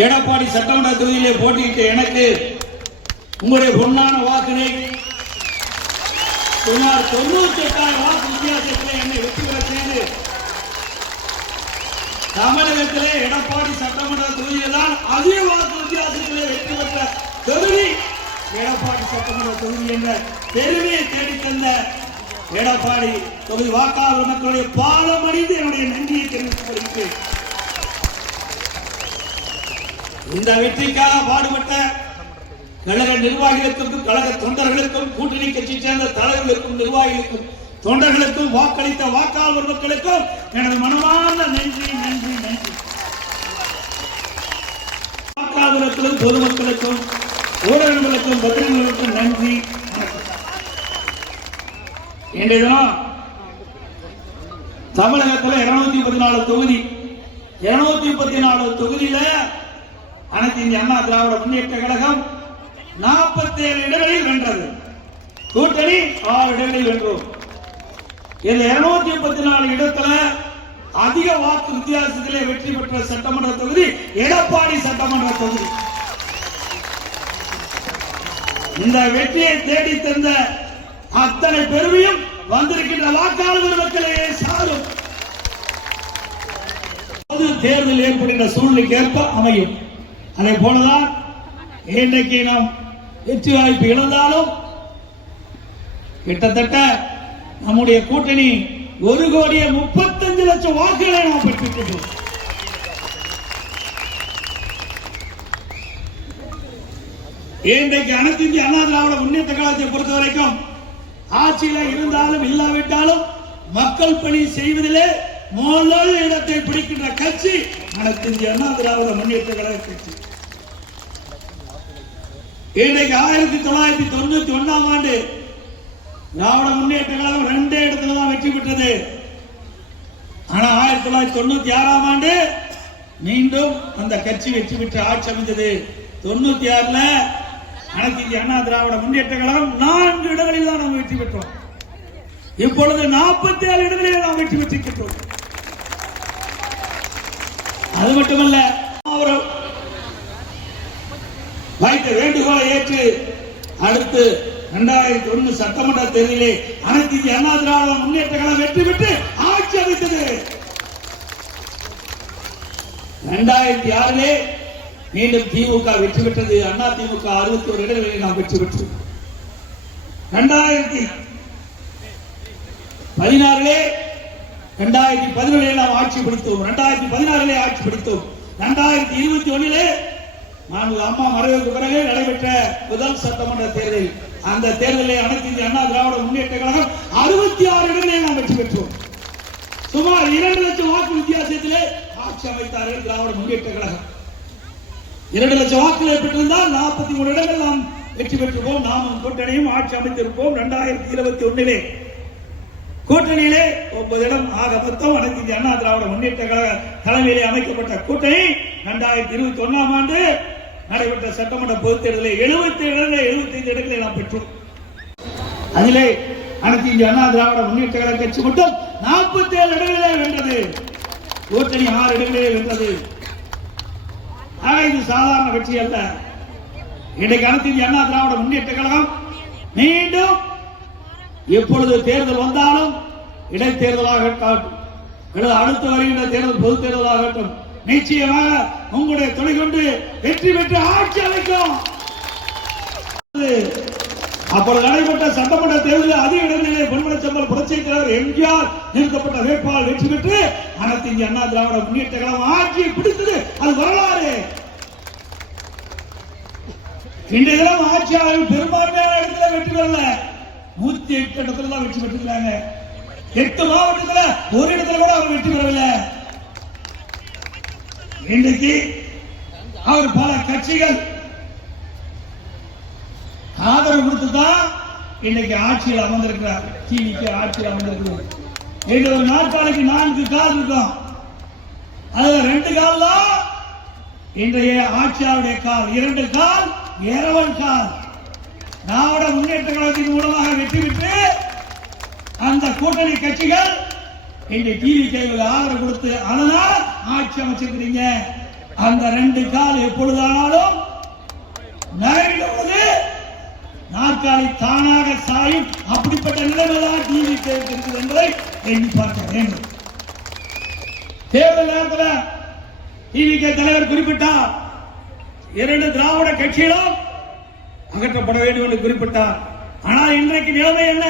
எடப்பாடி சட்டமன்ற தொகுதியிலே போட்டியிட்ட எனக்கு உங்களுடைய பொன்னான வாக்கினை சுமார் 98,000 வாக்கு வித்தியாசத்திலே என்னை வெற்றி பெற செய்து தமிழகத்திலே எடப்பாடி சட்டமன்ற தொகுதியில் தான் அதிக வாக்கு வித்தியாசத்திலே வெற்றி பெற்ற தொகுதி எடப்பாடி சட்டமன்ற தொகுதி என்ற பெருமையை தேடித்தந்த எடப்பாடி தொகுதி வாக்காளர் மக்களுடைய பாலம் அணிந்து என்னுடைய நன்றியை தெரிவித்துக் கொள்கிறேன். இந்த வெற்றிக்காக பாடுபட்ட கழக நிர்வாகிகளுக்கும் கழக தொண்டர்களுக்கும் கூட்டணி கட்சி சேர்ந்த தலைவர்களுக்கும் நிர்வாகிகளுக்கும் தொண்டர்களுக்கும் வாக்களித்த வாக்காளர் மக்களுக்கும் எனது மனமார்ந்த நன்றி நன்றி நன்றி. வாக்காளர்களுக்கும் பொதுமக்களுக்கும் ஊடகங்களுக்கும் பத்திரிகைகளுக்கும் நன்றி. இன்றைய தினம் தமிழகத்தில் 214 தொகுதி 234 தொகுதியில அனைத்து இந்திய அண்ணா திராவிட முன்னேற்ற கழகம் 47 இடங்களில் வென்றது. கூட்டணி 6 இடங்களில் வென்றோம். இந்த 234 இடத்துல அதிக வாக்கு வித்தியாசத்திலே வெற்றி பெற்ற சட்டமன்ற தொகுதி எடப்பாடி சட்டமன்ற தொகுதி. இந்த வெற்றியை தேடி தந்த அத்தனை பெருமையும் வந்திருக்கின்ற வாக்காளர் மக்களையே சாரும். தேர்தல் ஏற்படுகின்ற சூழ்நிலைக்கு ஏற்ப அமையும். அதே போலதான் இன்றைக்கு நாம் வெற்றி வாய்ப்பு இழந்தாலும் கிட்டத்தட்ட நம்முடைய கூட்டணி 1,35,00,000 வாக்குகளை நாம் பெற்றிருக்கிறோம். இன்றைக்கு அனைத்து இந்திய அண்ணா திராவிட முன்னேற்ற கழகத்தை பொறுத்த வரைக்கும் ஆட்சியில இருந்தாலும் இல்லாவிட்டாலும் மக்கள் பணி செய்வதிலே முதல் இடத்தை பிடிக்கின்ற கட்சி அனைத்து இந்திய அண்ணா திராவிட முன்னேற்ற கழக கட்சி. இன்றைக்கு 1991ஆம் ஆண்டு திராவிட முன்னேற்ற கழகம் 2 இடத்துல தான் வெற்றி பெற்றது. ஆனா 1996ஆம் ஆண்டு மீண்டும் அந்த கட்சி வெற்றி பெற்று ஆட்சி அமைந்தது. 96ல அனைத்து இந்திய அண்ணா திராவிட முன்னேற்ற கழகம் 4 இடங்களில் தான் நாம் வெற்றி பெற்றோம். இப்பொழுது 47 இடங்களில் நாம் வெற்றி பெற்றிருக்கிறோம். அது மட்டுமல்ல, அவர் வைத்த வேண்டுகோளை ஏற்று அடுத்து 2001 சட்டமன்ற தேர்தலிலே அனைத்து இந்திய அண்ணா திராவிட முன்னேற்ற கழகம் வெற்றி பெற்று ஆட்சி அமைத்தது. 2006 மீண்டும் திமுக வெற்றி பெற்றது. அண்ணா திமுக 61 இடங்களில் நாம் வெற்றி பெற்றோம். 2016 நாம் ஆட்சி பிடித்தோம். 2016 ஆட்சி பிடித்தோம். 2021 அம்மா மறைவுக்கு பிறகு நடைபெற்ற முதல் சட்டமன்ற தேர்தல், அந்த தேர்தலில் அனைத்து இந்திய அண்ணா திராவிட முன்னேற்ற கழகம் 66 இடங்களில் நாம் வெற்றி பெற்றோம். சுமார் 2 லட்சம் வாக்கு வித்தியாசத்திலே ஆட்சி அமைத்தார்கள் திராவிட முன்னேற்ற கழகம். 2 லட்சம் வாக்குகளை பெற்றிருந்தால் 43 இடங்கள் நாம் வெற்றி பெற்றிருப்போம். நாமும் கூட்டணியும் ஆட்சி அமைத்திருப்போம். 2021 கூட்டணியிலே 9 இடம் ஆக மொத்தம் அனைத்து இந்திய அண்ணா திராவிட முன்னேற்ற கழக தலைமையிலே அமைக்கப்பட்ட கூட்டணி 2021ஆம் ஆண்டு நடைபெற்ற சட்டமன்ற பொதுத் தேர்தலில் 75 இடங்களை நாம் பெற்றோம். அதிலே அனைத்து இந்திய அண்ணா திராவிட முன்னேற்ற கழக கட்சி மட்டும் 47 இடங்களிலே வென்றது. கூட்டணி 6 இடங்களிலே வென்றது. இது சாதாரண கட்சி அல்ல. இன்றைக்கு அனைத்து இந்திய அண்ணா திராவிட முன்னேற்ற கழகம் மீண்டும் எப்பொழுது தேர்தல் வந்தாலும் இடைத்தேர்தலாக அடுத்து வருகின்ற தேர்தல் பொது தேர்தலாகட்டும் நிச்சயமாக உங்களுடைய துணை கொண்டு வெற்றி பெற்று ஆட்சி அமைக்கும். அப்பொழுது நடைபெற்ற சட்டமன்ற தேர்தலில் அதிக இடங்களிலே பொன்மனச்செம்மல் புரட்சித் தலைவர் எம்ஜிஆர் நிறுத்தப்பட்ட வேட்பாளர் வெற்றி பெற்று அனைத்து இந்திய அண்ணா திராவிட முன்னேற்ற கழகம் ஆட்சியை பிடித்தது. அது வரலாறு. இன்றைய தினம் ஆட்சியாளர்கள் பெரும்பான்மையான இடத்துல வெற்றி பெறல. 108 இடத்துல தான் வெற்றி பெற்றிருக்காங்க. 8 மாவட்டத்தில் ஒரு இடத்துல கூட அவர் வெற்றி பெறவில்லை. இன்றைக்கு அவர் பல கட்சிகள் ஆதரவு கொடுத்துதான் இன்னைக்கு ஆட்சியில் அமர்ந்திருக்கிறார். டிவிக்கு ஆட்சியில் அமர்ந்திருக்கிறார். இது ஒரு நாற்காலிக்கு 4 கால் இருக்கும். அது 2 கால் தான் இன்றைய ஆட்சியாளருடைய கால். 2 கால் இரவல் கால். திராவிட முன்னேற்ற கழகத்தின் மூலமாக வெற்றி பெற்று அந்த கூட்டணி கட்சிகள் இந்த டிவி கேபிள் ஆதரவு கொடுத்து அதனால் ஆட்சி அமைச்சிருக்கிறீங்க. அந்த 2 கால் எப்பொழுதானாலும் நகரிடுவது நாற்காலி தானாக சாயும். அப்படிப்பட்ட நிலைமைதான் டிவி இருக்குது என்பதை எண்ணி பார்க்க வேண்டும். தேர்தல் நேரத்தில் டிவிகே தலைவர் குறிப்பிட்டார், 2 திராவிட கட்சிகளும் அகற்றப்பட வேண்டும் என்று குறிப்பிட்டார். ஆனால் இன்றைக்கு நிலைமை என்ன?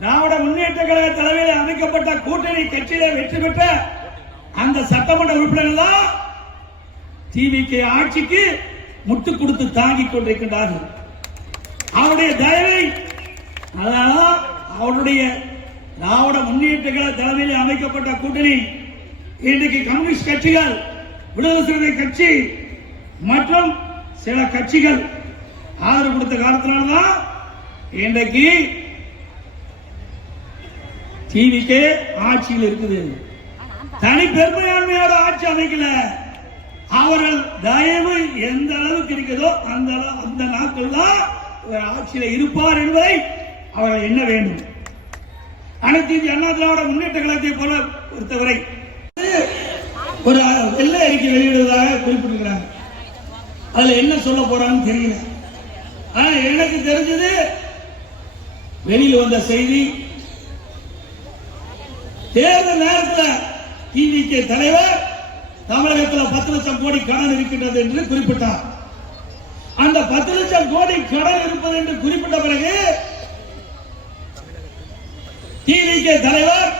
திராவிட முன்னேற்ற கழக தலைமையில் அமைக்கப்பட்ட கூட்டணி கட்சியில வெற்றி பெற்ற அந்த சட்டமன்ற உறுப்பினர்கள் தான் டிவிகே ஆட்சிக்கு முட்டு கொடுத்து தாங்கிக் கொண்டிருக்கின்றார்கள். அவருடைய தயவை, அதனால் அவருடைய திராவிட முன்னேற்ற கழக தலைமையில் அமைக்கப்பட்ட கூட்டணி இன்றைக்கு கம்யூனிஸ்ட் கட்சிகள், விடுதலை சிறுத்தை கட்சி மற்றும் சில கட்சிகள் ஆதரவு கொடுத்த காலத்தினால்தான் இன்றைக்கு டிவிகே ஆட்சியில் இருக்குது. தனி பெருமையாண்மையோட ஆட்சி அமைக்கல. அவர்கள் தயவு எந்த அளவுக்கு இருக்கிறதோ அந்த நாட்கள் தான் ஆட்சியில் இருப்பார் என்பதை அவர்கள் எண்ண வேண்டும். அனைத்து இந்திய அண்ணா திராவிட முன்னேற்ற கழகத்தை பொறுத்தவரை ஒரு வெள்ளை அறிக்கை வெளியிடுவதாக குறிப்பிட்டிருக்கிறாங்க. அதுல என்ன சொல்ல போறாங்கன்னு தெரியல. ஆனா எனக்கு தெரிஞ்சது, வெளியில் வந்த செய்தி, தேர்தல் நேரத்தில் டிவிகே தலைவர் தமிழகத்தில் 10 லட்சம் கோடி கடன் இருக்கின்றது என்று குறிப்பிட்டார். அந்த 10 லட்சம் கோடி கடன் இருப்பது என்று குறிப்பிட்ட பிறகு டிவிகே தலைவர்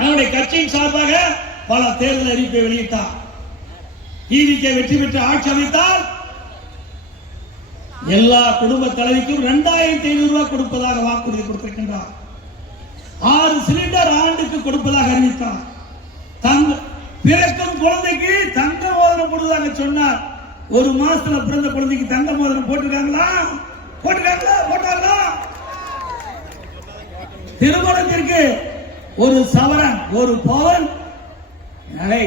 அவருடைய கட்சியின் சார்பாக பல தேர்தல் அறிவிப்பை வெளியிட்டார். டிவிகே வெற்றி பெற்று ஆட்சி அமைத்தால் எல்லா குடும்ப தலைவிக்கும் 2500 ரூபாய் கொடுப்பதாக வாக்குறுதி கொடுத்திருக்கின்றார். 6 சிலிண்டர் ஆண்டுக்கு கொடுப்பதாக அறிவித்தார். பிறக்கும் குழந்தைக்கு தங்க மோதிரம் போடுவதாக சொன்னார். 1 மாசத்துல பிறந்த குழந்தைக்கு தங்க மோதிரம் போட்டிருக்காங்களா? போட்டாங்களா? திருமணத்திற்கு 1 சவரன் 1 பவன் நகை,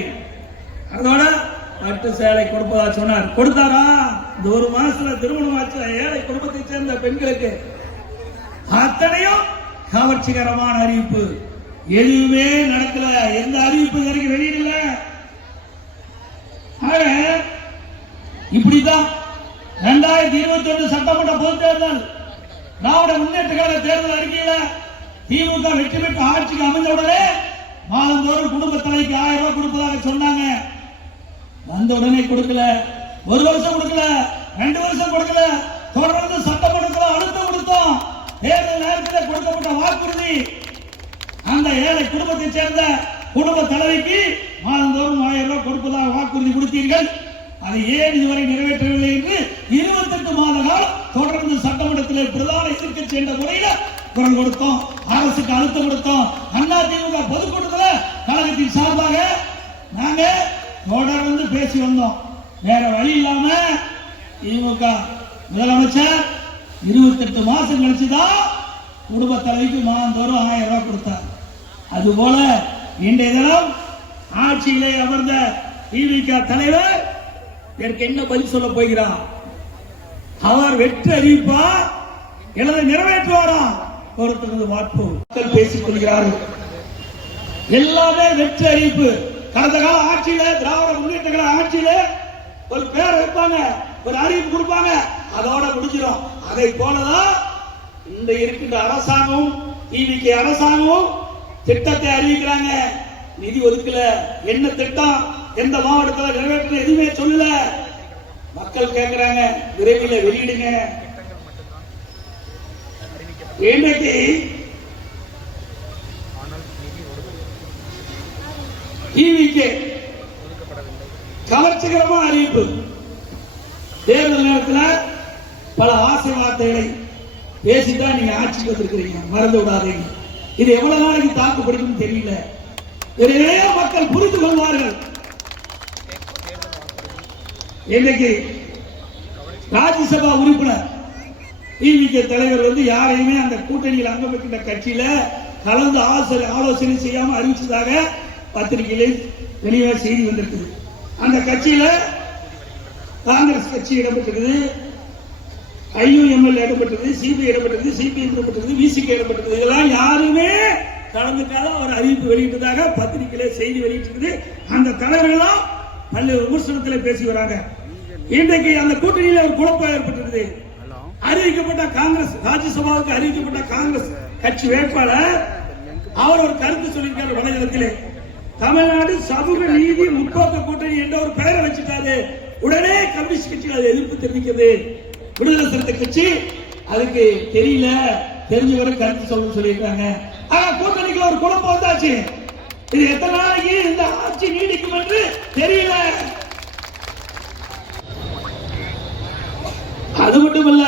அதோட பட்டு சேலை கொடுப்பதா சொன்னார். கொடுத்தாரா? இந்த 1 மாசத்துல திருமணம் ஆச்சு ஏழை குடும்பத்தை சேர்ந்த பெண்களுக்கு. அத்தனையும் கவர்ச்சிகரமான அறிவிப்பு. எதுவுமே நடக்கல. எந்த அறிவிப்பு வரைக்கும் வெளியிடல. இப்படித்தான் 2021 சட்டமன்ற பொதுத் தேர்தல் திராவிட முன்னேற்ற கழக தேர்தல் அறிக்கையில திமுக வெற்றி பெற்ற ஆட்சிக்கு அமைந்தவுடனே மாதந்தோறும் குடும்ப தலைக்கு 1000 ரூபாய் கொடுப்பதாக சொன்னாங்க. வந்த உடனே கொடுக்கல. 1 வருஷம் கொடுக்கல, 2 வருஷம் கொடுக்கல. தொடர்ந்து சட்டமன்றத்தில் அழுத்தம் கொடுத்தோம். தேர்தல் நேரத்தில் கொடுக்கப்பட்ட வாக்குறுதி, அந்த ஏழை குடும்பத்தை சேர்ந்த குடும்ப தலைவிக்கு மாதந்தோறும் 1000 ரூபாய் கொடுப்பதாக வாக்குறுதி கொடுத்தீர்கள். அதை ஏன் இதுவரை நிறைவேற்றவில்லை என்று 28 மாத காலம் தொடர்ந்து சட்டமன்றத்தில் பிரதான எதிர்க்கட்சி என்ற முறையில் குரல் கொடுத்தோம். அரசுக்கு அழுத்தம் கொடுத்தோம். அதிமுக பொதுக்கூட்டத்தில் கழகத்தின் சார்பாக நாங்க தொடர்ந்து பேசி வந்தோம். வேற வழி இல்லாம திமுக முதலமைச்சர் 28 மாசம் கழிச்சுதான் குடும்ப தலைவிக்கு மாதந்தோறும் 1000 ரூபாய் கொடுத்தார். அதுபோல இன்றைய தினம் ஆட்சியிலே அமர்ந்த திமுக தலைவர் எனக்கு என்ன பதில் சொல்ல போகிறார்? அவர் வெற்றி அறிவிப்பா எனது நிறைவேற்றுவாரா? பொறுத்திருந்து பார்ப்போம். மக்கள் பேசிக் கொள்கிறார்கள். எல்லாமே வெற்றி அறிவிப்பு. கடந்த கால ஆட்சியில திராவிட முன்னேற்ற கழக ஆட்சியில ஒரு பேர் வைப்பாங்க, ஒரு அறிவிப்பு கொடுப்பாங்க, அதோட முடிஞ்சிடும். அதை போலதான் இந்த இருக்கின்ற அரசாங்கம், டிவிகே அரசாங்கம் திட்டத்தை அறிவிக்கிறாங்க. நிதி ஒதுக்கல, என்ன திட்டம், எந்த மாவட்டத்தில் நிறைவேற்ற எதுவுமே சொல்லல. மக்கள் கேட்கிறாங்க, விரைவில் வெளியிடுங்க. இன்றைக்கு டிவிகே கவர்ச்சிகரமான அறிவிப்பு. தேர்தல் நேரத்தில் பல ஆசை வார்த்தைகளை பேசித்தான் நீங்க ஆட்சிக்கு வந்திருக்கிறீங்க, மறந்து விடாதீங்க. இது எவ்வளவு நாளைக்கு தாக்கு பிடிக்கும் தெரியல. எனவே மக்கள் புரிந்து கொள்வார்கள். இன்னைக்கு ராஜ்யசபா உறுப்பினர் டிவிகே தலைவர் யாரையுமே அந்த கூட்டணியில் அங்கம் வைக்கின்ற கட்சியில கலந்து ஆலோசனை செய்யாம அறிவிச்சதாக பத்திரிகையில வெளியே செய்தி வந்திருக்குது. அந்த கட்சியில காங்கிரஸ் கட்சி இடம்பெற்றிருக்குது, ஐயுஎம்எல் இடம்பெற்றது, சிபிஐ இடம்பெற்றது, சிபிஎம் இடம்பெற்றது, விசிகே இடம்பெற்றது. இதெல்லாம் யாருமே கலந்துக்காத ஒரு அறிவிப்பு வெளியிட்டதாக பத்திரிகையில செய்தி வெளியிட்டிருக்குது. அந்த தலைவர்களாம் பல்வேறு விமர்சனத்தில் பேசி வராங்க. இன்றைக்கு அந்த கூட்டணியில் ஒரு குழப்பம் ஏற்பட்டிருக்குது. அறிவிக்கப்பட்ட காங்கிரஸ் ராஜ்யசபாவுக்கு அறிவிக்கப்பட்ட காங்கிரஸ் கட்சி வேட்பாளர் அவர் ஒரு கருத்து சொல்லியிருக்காரு வலைதளத்திலே. தமிழ்நாடு சமூக நீதி முற்போக்கு கூட்டணி என்ற ஒரு பெயரை வச்சுட்டாரு. உடனே கம்யூனிஸ்ட் கட்சிகள் எதிர்ப்பு தெரிவிக்கிறது. விடுதலை சிறுத்தை கட்சி அதுக்கு தெரியல, தெரிஞ்சவரை கருத்து சொல்ல சொல்லியிருக்காங்க. ஆனா கூட்டணிக்கு ஒரு குழப்பம் வந்தாச்சு. இது எத்தனை நாளைக்கு இந்த ஆட்சி நீடிக்கும் என்று தெரியல. அது மட்டுமல்ல,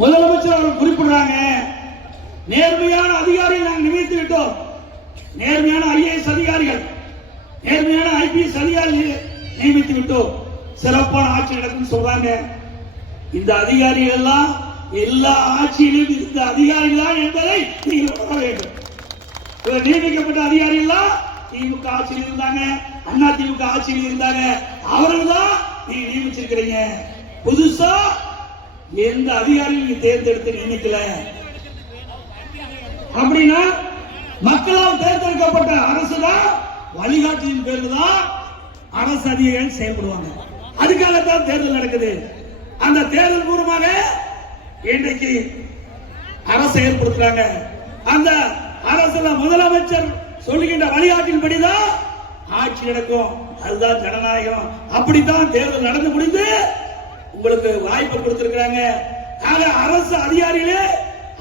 முதலமைச்சர் அவர்கள் குறிப்பிடுறாங்க, நேர்மையான அதிகாரிகள் நாங்கள் நியமித்து விட்டோம். நேர்மையான IAS அதிகாரிகள், நேர்மையான IPS அதிகாரிகள் நியமித்து விட்டோம். சிறப்பான ஆட்சி நடக்கும் சொல்றாங்க. இந்த அதிகாரிகள் எல்லாம் எல்லா ஆட்சியிலும் இந்த அதிகாரிகள் தான் என்பதை நீங்கள் உணர வேண்டும். நியமிக்கப்பட்ட அதிகாரிகள் திமுக ஆட்சியில் இருந்தாங்க, அண்ணா திமுக ஆட்சியில் இருந்தாங்க. அவர்கள் தான் நீங்க நியமிச்சிருக்கிறீங்க. புதுசா எந்த அதிகாரியும் நீங்க தேர்ந்தெடுத்து நியமிக்கல. அப்படின்னா மக்களால் தேர்ந்தெடுக்கப்பட்ட அரசு தான் வழிகாட்டியின் பேரில் தான் அரசு அதிகாரிகள் செயல்படுவாங்க. அதுக்காகத்தான் தேர்தல் நடக்குது. அந்த தேர்தல் மூலமாக இன்றைக்கு அரசு ஏற்படுத்துறாங்க. அந்த அரசுல முதலமைச்சர் சொல்லுகின்ற வழிகாட்டின்படிதான் ஆட்சி நடக்கும். அதுதான் ஜனநாயகம். அப்படித்தான் தேர்தல் நடந்து முடிந்து உங்களுக்கு வாய்ப்பு கொடுத்திருக்கிறாங்க. அரசு அதிகாரிகளே,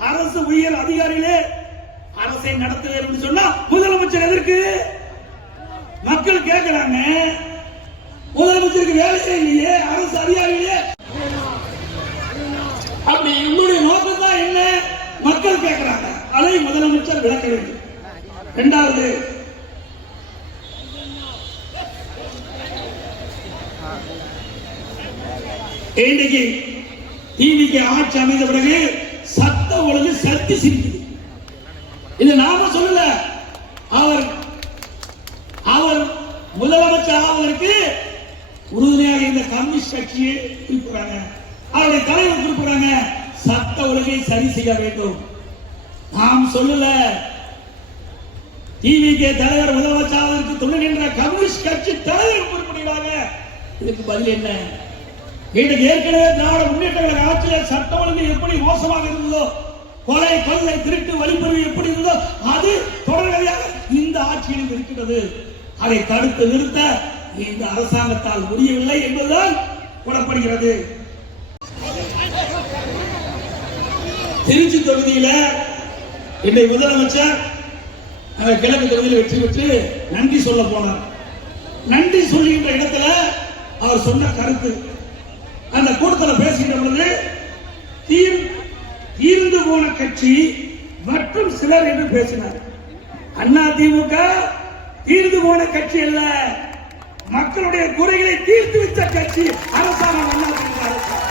அரசு உயர் அதிகாரிகளே அரசை நடத்துவேன் சொன்னா முதலமைச்சர் எதற்கு? மக்கள் கேட்கிறாங்க. முதலமைச்சருக்கு வேலையே இல்லையே, அரசு அதிகாரிகளே. அப்படி உங்களுடைய நோக்கம் தான் என்ன? மக்கள் கேட்கிறாங்க. அதை முதலமைச்சர் விளக்க வேண்டும். இரண்டாவது, இன்றைக்கு டிவிக்கு ஆட்சி அமைந்த பிறகு சட்ட ஒழுங்கு சக்தி சிரிக்குது. இது நாம சொல்லல, அவர் முதலமைச்சர் ஆவதற்கு உறுதுணையாக இந்த கம்யூனிஸ்ட் கட்சியை குறிப்பிடுறாங்க. அவருடைய தலைவர் குறிப்பிடுறாங்க, சட்ட ஒழுங்கை சரி செய்ய வேண்டும். நாம் சொல்லல, டிவிக்கு தலைவர் முதலமைச்சர் ஆவதற்கு துணைகின்ற கம்யூனிஸ்ட் கட்சி தலைவர் குறிப்பிடுகிறாங்க. இதுக்கு பதில் என்ன? இன்றைக்கு ஏற்கனவே திராவிட முன்னேற்ற கழக ஆட்சியில் சட்ட ஒழுங்கு எப்படி மோசமாக இருந்ததோ, கொலை கொள்ளை திருட்டு வழிப்பறிவு எப்படி இருந்ததோ அது தொடர்ச்சியாக இந்த ஆட்சியில் இருக்கிறது. அதை தடுத்து நிறுத்த இந்த அரசாங்கத்தால் முடியவில்லை என்பதுதான் கூறப்படுகிறது. திருச்சி தொகுதியில இன்றைய முதலமைச்சர் கிழக்கு தொகுதியில் வெற்றி பெற்று நன்றி சொல்ல போனார். நன்றி சொல்லுகின்ற இடத்துல அவர் சொன்ன கருத்து, அந்த கூட்டத்தில் பேசுகின்ற பொழுது தீர்ந்து போன கட்சி மற்றும் சிலர் என்று பேசினார். அண்ணா திமுக தீர்ந்து போன கட்சி அல்ல, மக்களுடைய குறைகளை தீர்த்து வைத்த கட்சி அரசாங்கம். அண்ணா திமுக அரசாங்கம்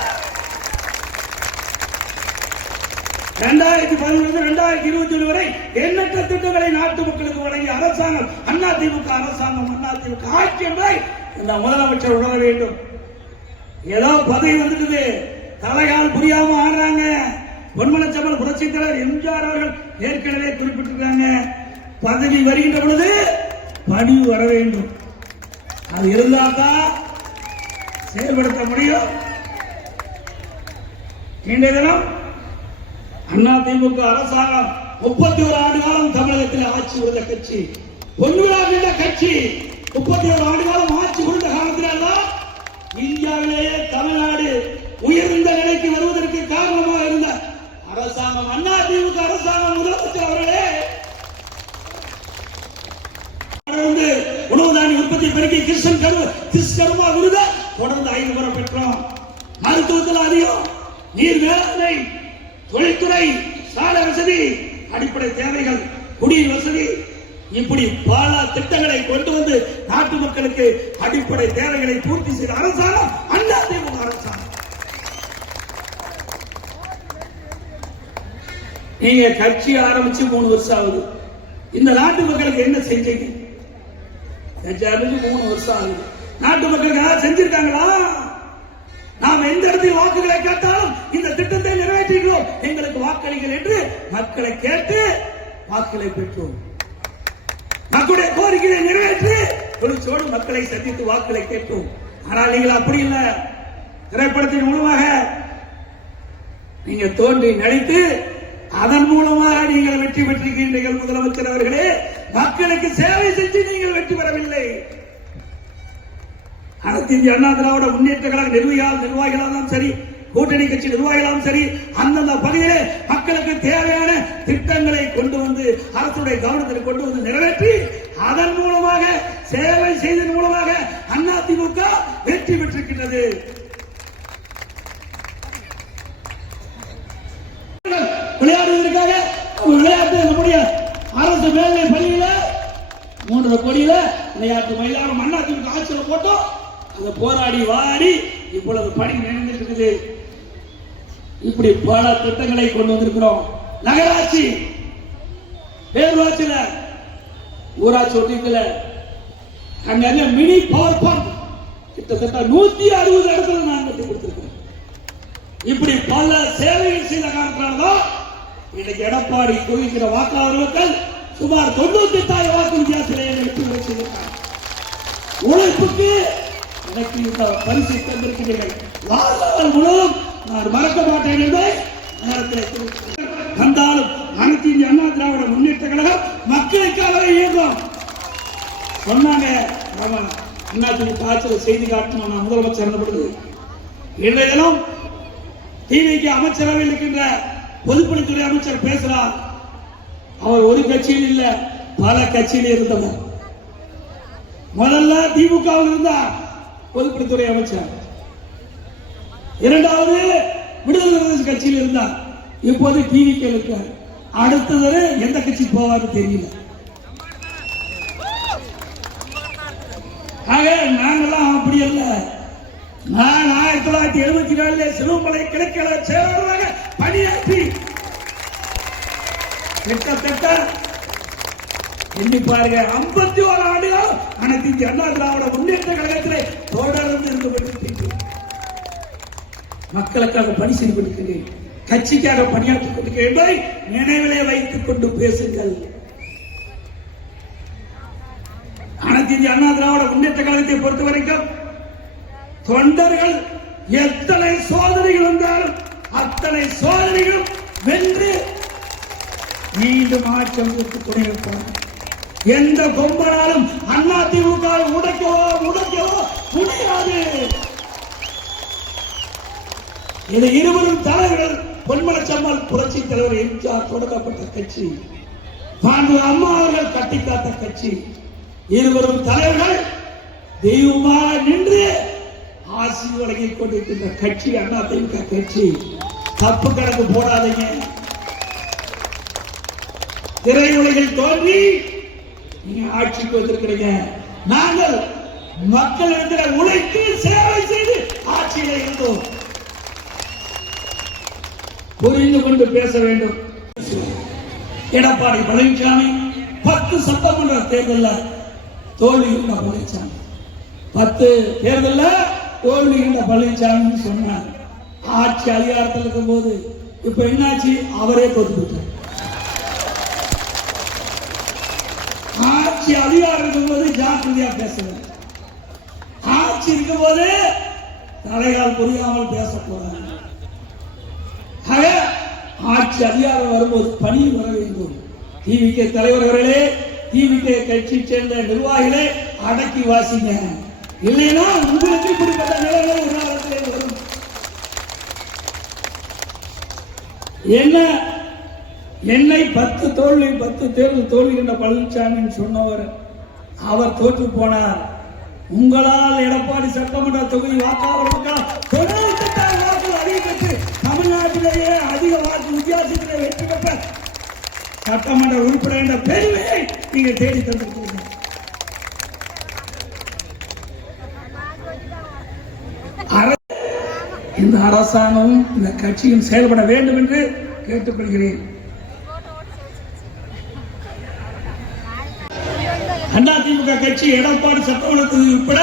2011 2021 வரை எண்ணற்ற திட்டங்களை நாட்டு மக்களுக்கு வழங்கிய அரசாங்கம் அண்ணா திமுக அரசாங்கம். அண்ணா திமுக ஆட்சி என்பதை இந்த முதலமைச்சர் உணர வேண்டும். ஏதோ பதவி வந்துட்டு தலைகால் புரியாம ஆடுறாங்க. பொன்மனச்சம்பல் புரட்சித் தலைவர் எம்ஜிஆர் அவர்கள் ஏற்கனவே குறிப்பிட்டிருக்காங்க, பதவி வருகின்ற பொழுது பணிவு வர வேண்டும். அது இருந்தால்தான் செயல்படுத்த முடியும். இன்றைய தினம் அண்ணா திமுக அரசாங்கம் 31 ஆண்டு காலம் தமிழகத்தில் ஆட்சி புரிந்த கட்சி, பொன்விழா கட்சி. 31 ஆண்டு காலம் ஆட்சி புரிந்த காலத்தில்தான் இந்தியாவிலேயே தமிழ்நாடு உயர்ந்த நிலைக்கு வருவதற்கு காரணமாக இருந்த அரசாங்கம் அண்ணா திமுக அரசாங்கம். முதலமைச்சர் அவர்களே உணவு தானிய உற்பத்தி பெருக்கி கிருஷ்ணகர்மா விருது தொடர்ந்து 5 முறை பெற்றோம். மருத்துவத்தில் அதிகம், நீர் மேலாண்மை, தொழில்துறை, சாலை வசதி, அடிப்படை தேவைகள், குடிநீர் வசதி, இப்படி பல திட்டங்களை கொண்டு வந்து நாட்டு மக்களுக்கு அடிப்படை தேவைகளை பூர்த்தி செய்த அரசாங்கம் அண்ணா திமுக அரசாங்கம். நீங்க கட்சி ஆரம்பிச்சு 3 வருஷம் ஆகுது. இந்த நாட்டு மக்களுக்கு என்ன செஞ்சீங்க? கட்சி ஆரம்பிச்சு 3 வருஷம் ஆகுது. நாட்டு மக்களுக்கு ஏதாவது செஞ்சிருக்காங்களா? நாம் எந்த இடத்தில் வாக்குகளை கேட்டாலும் இந்த திட்டத்தை நிறைவேற்றுகிறோம், எங்களுக்கு வாக்களிகள் என்று மக்களை கேட்டு வாக்குகளை பெற்றோம். மக்களுடைய கோரிக்கையை நிறைவேற்றி எழுச்சியோடு மக்களை சந்தித்து வாக்குகளை கேட்போம். ஆனால் நீங்கள் அப்படி இல்லை. திரைப்படத்தின் மூலமாக நீங்க தோன்றி நடித்து அதன் மூலமாக நீங்கள் வெற்றி பெற்றிருக்கின்றீர்கள். முதலமைச்சர் அவர்களே, மக்களுக்கு சேவை செஞ்சு நீங்கள் வெற்றி பெறவில்லை. அனைத்து இந்திய அண்ணா திராவிட முன்னேற்ற கழக நிர்வாகிகளாலும் சரி, கூட்டணி கட்சி நிர்வாகிகளாலும் சரி, அந்தந்த பகுதியிலே மக்களுக்கு தேவையான திட்டங்களை கொண்டு வந்து அரசுடைய கவனத்தில் கொண்டு வந்து நிறைவேற்றி அதன் மூலமாக சேவை செய்ததன் மூலமாக அதிமுக வெற்றி பெற்றிருக்கின்றது. விளையாடுவதற்காக விளையாட்டு நம்முடைய அரசு மேல்நிலை பள்ளியில 3 கோடியில விளையாட்டு மயிலாடும் அதிமுக ஆட்சியில் போட்டோம். அதை போராடி வாடி இப்பொழுது பணி நடந்துட்டு இருக்குது. இப்படி பல திட்டங்களை கொண்டு வந்திருக்கிறோம். நகராட்சி, பேரூராட்சியில, ஊராட்சி ஒன்றியத்தில் அங்க மினி பவர் பம்ப் கிட்டத்தட்ட 160 இடத்துல நான் கட்டி கொடுத்திருக்கிறேன். இப்படி பல சேவைகள் செய்த காரணத்தினால்தான் இன்னைக்கு எடப்பாடி கோவிக்கிற வாக்காளர்கள் சுமார் 98,000 வாக்கு வித்தியாசத்திலே வெற்றி பெற செய்திருக்கிறார். உழைப்புக்கு எனக்கு இந்த பரிசு தந்திருக்கிறீர்கள். வாழ்நாள் முழுவதும் நான் மறக்க மாட்டேன் என்பதை நேரத்தில் வந்தாலும் அனைத்து இந்திய அண்ணா திராவிட முன்னேற்ற கழகம் மக்களுக்காகவே இயங்கும் சொன்னாங்க. அதிமுக ஆட்சியில் செய்தி காட்டணும். நான் முதலமைச்சர் இருந்தபொழுது இன்றைய தினம் டிவிக்கு அமைச்சரவையில் இருக்கின்ற பொதுப்பணித்துறை அமைச்சர் பேசுறார். அவர் ஒரு கட்சியில் இல்ல, பல கட்சியில் இருந்தவர். முதல்ல திமுகவில் இருந்தார் பொதுப்பணித்துறை அமைச்சர், இரண்டாவது விடுதலை கட்சியில் இருந்தார், இப்போது டிவிக்கு இருக்கார். அடுத்தது எந்த கட்சி போவாரு தெரியல. ஆக நாங்கெல்லாம் அப்படி அல்ல. நான் 1974 சிறுமலை கிழக்கிழ செயலாளராக பணியாற்றி கிட்டத்தட்ட எண்ணி பாருங்க 51 ஆண்டுகள் அனைத்து இந்திய அண்ணா திராவிட முன்னேற்ற கழகத்திலே தொடர்ந்து இருந்து கொண்டிருக்கிறேன். மக்களுக்காக பணி செய்து கொண்டிருக்கிறேன், கட்சிக்காக பணியாற்றிக் கொண்டிருக்கிறேன் என்பதை நினைவிலே வைத்துக் கொண்டு பேசுங்கள். அனைத்து இந்திய அண்ணா திராவிட முன்னேற்ற கழகத்தை பொறுத்த வரைக்கும் தொண்டர்கள் எத்தனை சோதனைகள் வந்தாலும் அத்தனை சோதனைகளும் வென்று மீண்டும் ஆட்சி துணை இருப்பார். எந்த கொம்பனாலும் அதிமுக உடைக்கவோ முடியாது. இது இருவரும் தலைவர்கள். பொன்மனச்சம்மாள் புரட்சி தலைவர் எம்ஜிஆர் தொடங்கப்பட்ட கட்சி, அம்மா அவர்கள் கட்டி காத்த கட்சி. இருவரும் தலைவர்கள் தெய்வமாக நின்று ஆசி வழங்கிக் கொண்டிருக்கின்ற கட்சி அதிமுக கட்சி. தப்பு கணக்கு போடாதீங்க. திரையுலகில் தோன்றி நீங்க ஆட்சிக்கு வந்திருக்கிறீங்க. நாங்கள் மக்களிடத்தில் உழைத்து சேவை செய்து ஆட்சியில் இருந்தோம். புரிந்து கொண்டு பேச வேண்டும். எடப்பாடி பழனிசாமி 10 சட்டமன்ற தேர்தலில் தோல்வி பழனிசாமி 10 தேர்தலில் தோல்வி பழனிசாமி சொன்னார். ஆட்சி அதிகாரத்தில் இருக்கும் போது இப்ப என்னாச்சு? அவரே தோற்று. ஆட்சி அதிகாரம் இருக்கும் போது ஜாக்கிரதையா பேசுறாங்க, ஆட்சி இருக்கும் போது தலைகால் புரியாமல் பேச போறாங்க. ஆட்சி அதிகாரம் வரும்போது பணி வர வேண்டும். டிவிகே தலைவர்களே, டிவிகே கட்சி சேர்ந்த நிர்வாகிகளே அடக்கி வாசிங்க. இல்லைன்னா உங்களுக்கு இப்படிப்பட்ட நிலைமை ஒரு காலத்திலே வரும். என்ன என்னை 10 தேர்தல் தோல்வி என்ற பழனிசாமி சொன்னவர், அவர் தோற்று போனார். உங்களால் எடப்பாடி சட்டமன்ற தொகுதி வாக்காளர்கள் 98,000 வாக்குகள் அதிகரித்து தமிழ்நாட்டிலேயே அதிக வாக்கு வித்தியாசத்தில் வெற்றி பெற்ற சட்டமன்ற உறுப்பினர் என்ற பெருமையை நீங்க தேடி தந்திருக்கீங்க. இந்த அரசாங்கம் இந்த கட்சியும் செயல்பட வேண்டும் என்று கேட்டுக்கொள்கிறேன். அதிமுக கட்சி எடப்பாடி சட்டமன்ற தொகுதி உட்பட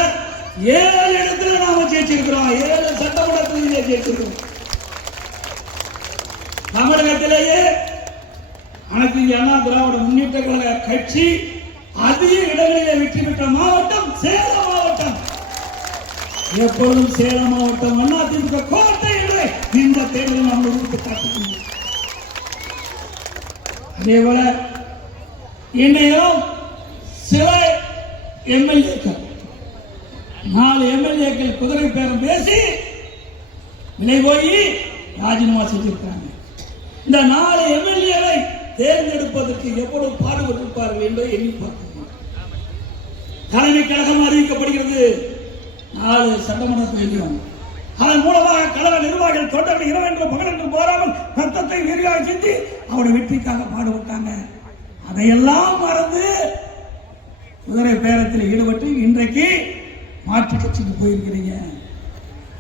7 இடத்துல நாம ஜெயிச்சிருக்கிறோம். 7 சட்டமன்ற தொகுதியிலே ஜெயிச்சிருக்கிறோம். தமிழகத்திலேயே அனைத்து இந்திய அண்ணா திராவிட முன்னேற்ற கழக கட்சி அதிக இடங்களிலே வெற்றி பெற்ற மாவட்டம் சேலம் மாவட்டம். எப்பொழுதும் சேலம் மாவட்டம் அதிமுக கோட்டை என்று இந்த தேர்தலில் நாம் நிரூபித்து காட்டுகிறோம். அதேபோல இன்னையும் சில எம்எல்ஏக்கள் 4 எம்எல்ஏக்கள் குதிரை பேரம் பேசி விலை போய் ராஜினாமா செஞ்சிருக்காங்க. இந்த 4 எம்எல்ஏவை தேர்ந்தெடுப்பதற்கு எவ்வளவு பாடுபட்டிருப்பார்கள் என்பதை எண்ணி பார்க்கணும். தலைமை கழகம் அறிவிக்கப்படுகிறது 4 சட்டமன்ற தொகுதிகளும். அதன் மூலமாக கழக நிர்வாகிகள் தொண்டர்கள் இரவென்றும் பகலென்றும் போராமல் ரத்தத்தை வீரியாக சிந்தி அவருடைய வெற்றிக்காக பாடுபட்டாங்க. அதையெல்லாம் மறந்து குதிரை பேரத்தில் ஈடுபட்டு இன்றைக்கு மாற்று கட்சிக்கு போயிருக்கிறீங்க.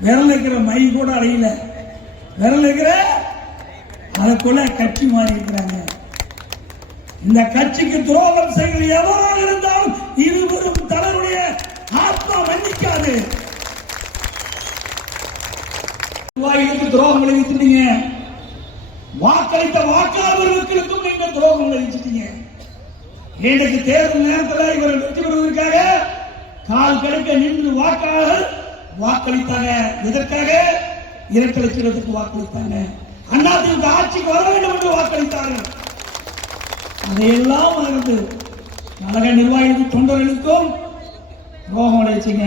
விரல் இருக்கிற மை கூட அடையல, விரல் இருக்கிற அதுக்குள்ள கட்சி மாறி இருக்கிறாங்க. இந்த கட்சிக்கு துரோகம் செய்கிற எவராக இருந்தாலும் இருவரும் தன்னுடைய ஆத்மா மன்னிக்காது. நிர்வாகிகளுக்கு துரோகம் விளைவிச்சிட்டீங்க, வாக்களித்த வாக்காளர்களுக்கும் நீங்கள் துரோகம் விளைவிச்சிட்டீங்க. இன்றைக்கு தேர்தல் நேரத்தில் இவர்கள் வெற்றி பெறுவதற்காக கால் கடுக்க நின்று வாக்காளர்கள் வாக்களித்தாங்க. இதற்காக 2 லட்சத்துக்கு வாக்களித்தாங்க. அதிமுக ஆட்சிக்கு வர வேண்டும் என்று வாக்களித்தார்கள். அதையெல்லாம் மறந்து கழக நிர்வாகிகள் தொண்டர்களுக்கும் துரோகம் விளைவிச்சீங்க,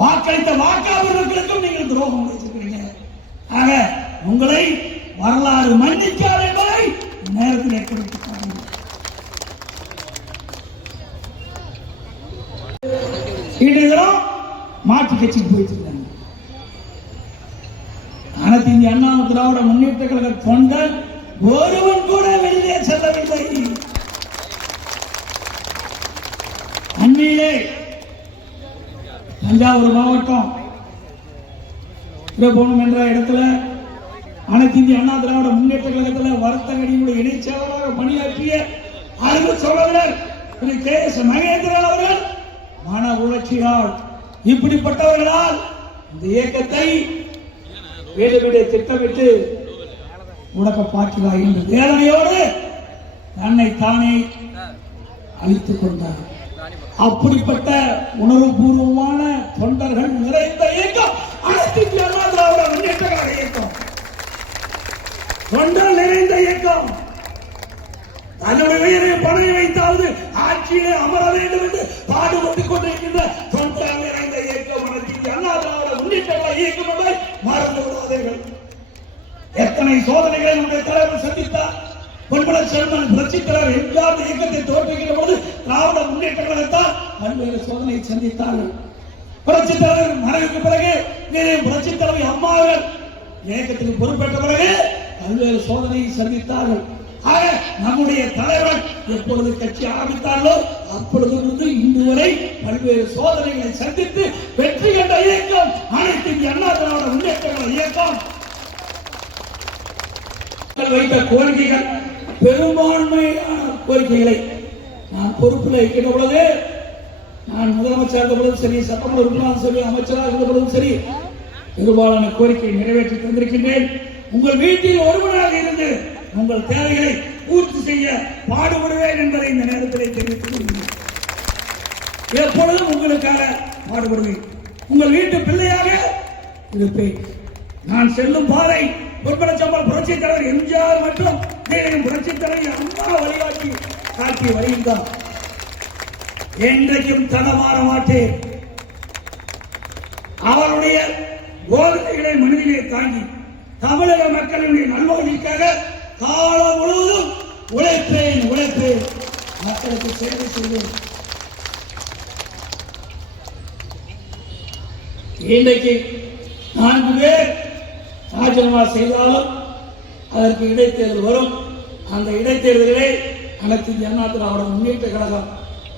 வாக்களித்த வாக்காளர்களுக்கும் நீங்கள் துரோகம் விளைவிச்சிருக்கிறீங்க. ஆக உங்களை வரலாறு மன்னிக்காத என்பதை நேரத்தில் ஏற்படுத்திக் இன்றைய மாற்று கட்சிக்கு போயிட்டு இருக்காங்க. அனைத்து இந்திய அண்ணா திராவிட முன்னேற்ற கழக தொண்டர் ஒருவன் கூட வெளியே செல்லவில்லை. அண்மையிலே தஞ்சாவூர் மாவட்டம் திருப்போணம் என்ற இடத்துல அனைத்து இந்திய அண்ணா திராவிட முன்னேற்ற கழகத்தில் வர்த்தகடியுடைய இணைச் செயலாளராக பணியாற்றிய அறிவு சகோதரர் திரு கே.எஸ். மகேந்திரன் அவர்கள் மன உணர்ச்சியால் இப்படிப்பட்டவர்களால் இந்த இயக்கத்தை வீடு வீடு திட்டமிட்டு முடக்க பார்க்கிறார் என்ற வேதனையோடு தன்னை தானே அழித்துக் கொண்டார். அப்படிப்பட்ட உணர்வுபூர்வமான தொண்டர்கள் நிறைந்த இயக்கம் அனைத்து இந்திய அண்ணா திராவிட முன்னேற்ற கழக இயக்கம். தொண்டர் நிறைந்த இயக்கம். தன்னுடைய உயிரை பணம் வைத்தாவது ஆட்சியிலே அமர வேண்டும் என்று பாடுபட்டுக் கொண்டிருக்கின்ற தொண்டர் நிறைந்த இயக்கம் அனைத்து இந்திய அண்ணா திராவிட முன்னேற்ற கழக இயக்கம் என்பதை மறந்து விடாதீர்கள். எத்தனை சோதனைகளை நம்முடைய தலைவர் சந்தித்தார். பொன்புல செல்வன் புரட்சித் தலைவர் எம்ஜிஆர் இயக்கத்தை தோற்றுகின்ற பொழுது திராவிட முன்னேற்ற கழகத்தால் பல்வேறு சோதனையை சந்தித்தார்கள். புரட்சித் தலைவர் மறைவுக்கு பிறகு புரட்சித் தலைவர் அம்மாவர்கள் இயக்கத்துக்கு பொறுப்பேற்ற பிறகு பல்வேறு சோதனையை சந்தித்தார்கள். ஆக நம்முடைய தலைவர் எப்பொழுது கட்சி ஆரம்பித்தார்களோ அப்பொழுது இன்று வரை பல்வேறு சோதனைகளை சந்தித்து வெற்றி கண்ட இயக்கம் அனைத்து இந்திய அண்ணா திராவிட முன்னேற்ற கழக இயக்கம். வைத்த கோரிக்கைகள் பெரும்பான்மையான கோரிக்கைகளை நான் பொறுப்பில் இருக்கின்ற பொழுது, நான் முதலமைச்சர் இருந்த பொழுதும் சரி, சட்டமன்ற உறுப்பினர் சரி, அமைச்சராக இருந்த பொழுதும் சரி, பெரும்பாலான கோரிக்கையை நிறைவேற்றி தந்திருக்கின்றேன். உங்கள் வீட்டில் ஒருவராக இருந்து உங்கள் தேவைகளை பூர்த்தி செய்ய பாடுபடுவேன் என்பதை இந்த நேரத்தில் தெரிவித்துக் கொள்கிறேன். எப்பொழுதும் உங்களுக்காக பாடுபடுவேன். உங்கள் வீட்டு பிள்ளையாக இருப்பேன். நான் செல்லும் பாதை பொன்பலச்சம்பல் புரட்சித் தலைவர் எம்ஜிஆர் மற்றும் புரட்சித் தலைவர் அம்மா வழிகாட்டி காட்டிய வழியில்தான். என்றைக்கும் தடமாற மாட்டேன். அவருடைய போதனைகளை மனதிலே தாங்கி தமிழக மக்களுடைய நல்வாழ்வுக்காக காலம் முழுவதும் உழைப்பேன் மக்களுக்கு சேவை செய்வேன். இன்றைக்கு 4 பேர் ராஜினாமா செய்தாலும் அதற்கு இடைத்தேர்தல் வரும். அந்த இடைத்தேர்தலிலே அனைத்து இந்திய அண்ணா திராவிட முன்னேற்ற கழகம்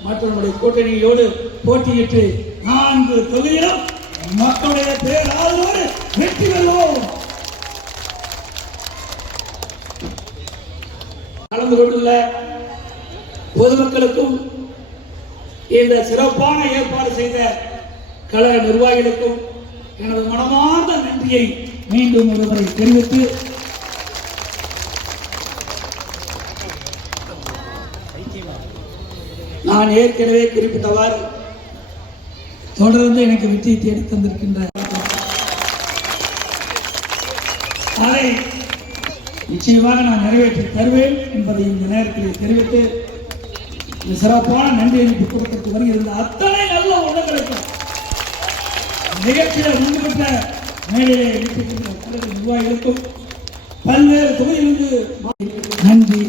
மற்றவர்களுடைய கூட்டணியோடு போட்டியிட்டு 4 தொகுதியிலும் மக்களுடைய பேராதரவோடு வெற்றி பெறுவோம். கலந்து கொண்டுள்ள பொதுமக்களுக்கும் இந்த சிறப்பான ஏற்பாடு செய்த கழக நிர்வாகிகளுக்கும் எனது மனமார்ந்த நன்றியை மீண்டும் ஒருமுறை தெரிவித்து நான் ஏற்கனவே குறிப்பிட்டவாறு தொடர்ந்து எனக்கு வெற்றியை தேடி தந்திருக்கின்ற அதை நிச்சயமாக நான் நிறைவேற்றி தருவேன் என்பதை இந்த நேரத்தில் தெரிவித்து இந்த சிறப்பான நன்றி அறிவிப்பு கூட்டத்திற்கு வருகிறது. அத்தனை நல்ல உள்ளங்களுக்கும் நிகழ்ச்சியில் முன்பு பெற்ற மேடையிலே இருக்கின்ற நிர்வாகிகளுக்கும் பல்வேறு தொகுதியிலிருந்து நன்றி.